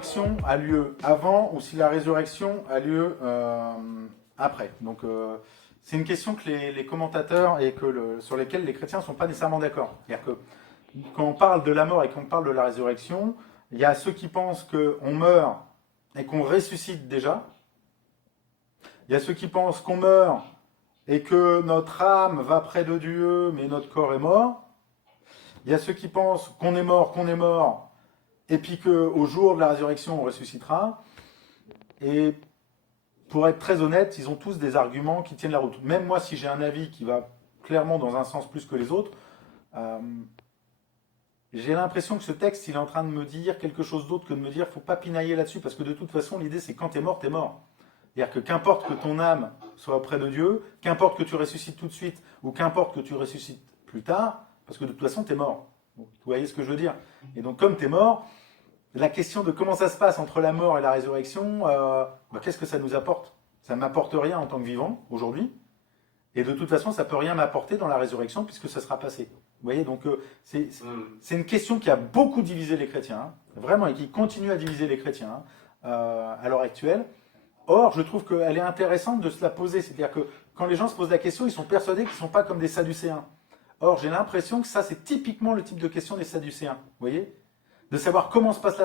résurrection a lieu avant ou si la résurrection a lieu après. Donc c'est une question que les commentateurs et sur lesquels les chrétiens ne sont pas nécessairement d'accord. C'est-à-dire que quand on parle de la mort et qu'on parle de la résurrection, il y a ceux qui pensent qu'on meurt et qu'on ressuscite déjà. Il y a ceux qui pensent qu'on meurt et que notre âme va près de Dieu, mais notre corps est mort. Il y a ceux qui pensent qu'on est mort, et puis qu'au jour de la résurrection, on ressuscitera. Et pour être très honnête, ils ont tous des arguments qui tiennent la route. Même moi, si j'ai un avis qui va clairement dans un sens plus que les autres, j'ai l'impression que ce texte, il est en train de me dire quelque chose d'autre que de me dire faut pas pinailler là-dessus, parce que de toute façon, l'idée, c'est quand t'es mort, t'es mort. C'est-à-dire que qu'importe que ton âme soit auprès de Dieu, qu'importe que tu ressuscites tout de suite, ou qu'importe que tu ressuscites plus tard, parce que de toute façon, t'es mort. Vous voyez ce que je veux dire? Et donc, comme t'es mort, la question de comment ça se passe entre la mort et la résurrection, qu'est-ce que ça nous apporte? Ça ne m'apporte rien en tant que vivant, aujourd'hui. Et de toute façon, ça ne peut rien m'apporter dans la résurrection, puisque ça sera passé. Vous voyez, donc c'est une question qui a beaucoup divisé les chrétiens, hein, vraiment, et qui continue à diviser les chrétiens à l'heure actuelle. Or, je trouve qu'elle est intéressante de se la poser. C'est-à-dire que quand les gens se posent la question, ils sont persuadés qu'ils ne sont pas comme des Sadducéens. Or, j'ai l'impression que ça, c'est typiquement le type de question des Sadducéens. Vous voyez? De savoir comment se passe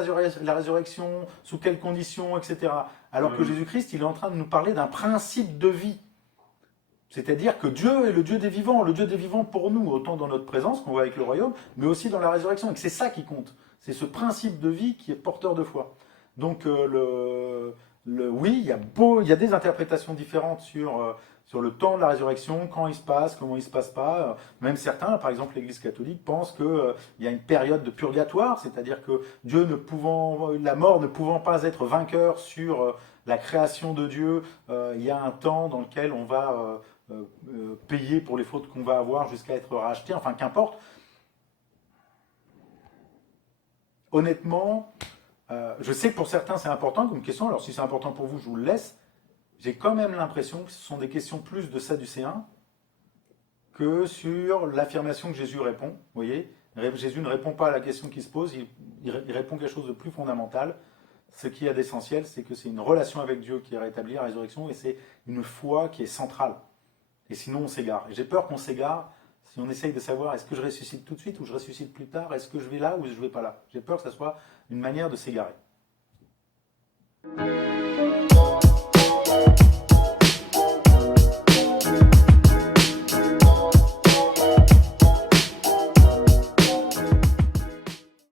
la résurrection, sous quelles conditions, etc. Alors que Jésus-Christ, il est en train de nous parler d'un principe de vie. C'est-à-dire que Dieu est le Dieu des vivants pour nous, autant dans notre présence, qu'on voit avec le royaume, mais aussi dans la résurrection. Et que c'est ça qui compte. C'est ce principe de vie qui est porteur de foi. Donc, oui, il y a des interprétations différentes sur le temps de la résurrection, quand il se passe, comment il ne se passe pas. Même certains, par exemple l'Église catholique, pensent qu'il y a une période de purgatoire, c'est-à-dire que la mort ne pouvant pas être vainqueur sur la création de Dieu, il y a un temps dans lequel on va payer pour les fautes qu'on va avoir jusqu'à être racheté, enfin qu'importe. Honnêtement, je sais que pour certains c'est important comme question, alors si c'est important pour vous, je vous le laisse. J'ai quand même l'impression que ce sont des questions plus de Sadducéens que sur l'affirmation que Jésus répond. Vous voyez, Jésus ne répond pas à la question qui se pose, il répond quelque chose de plus fondamental. Ce qui est d'essentiel, c'est que c'est une relation avec Dieu qui est rétablie à la résurrection et c'est une foi qui est centrale. Et sinon, on s'égare. Et j'ai peur qu'on s'égare si on essaye de savoir est-ce que je ressuscite tout de suite ou je ressuscite plus tard, est-ce que je vais là ou je ne vais pas là. J'ai peur que ça soit une manière de s'égarer.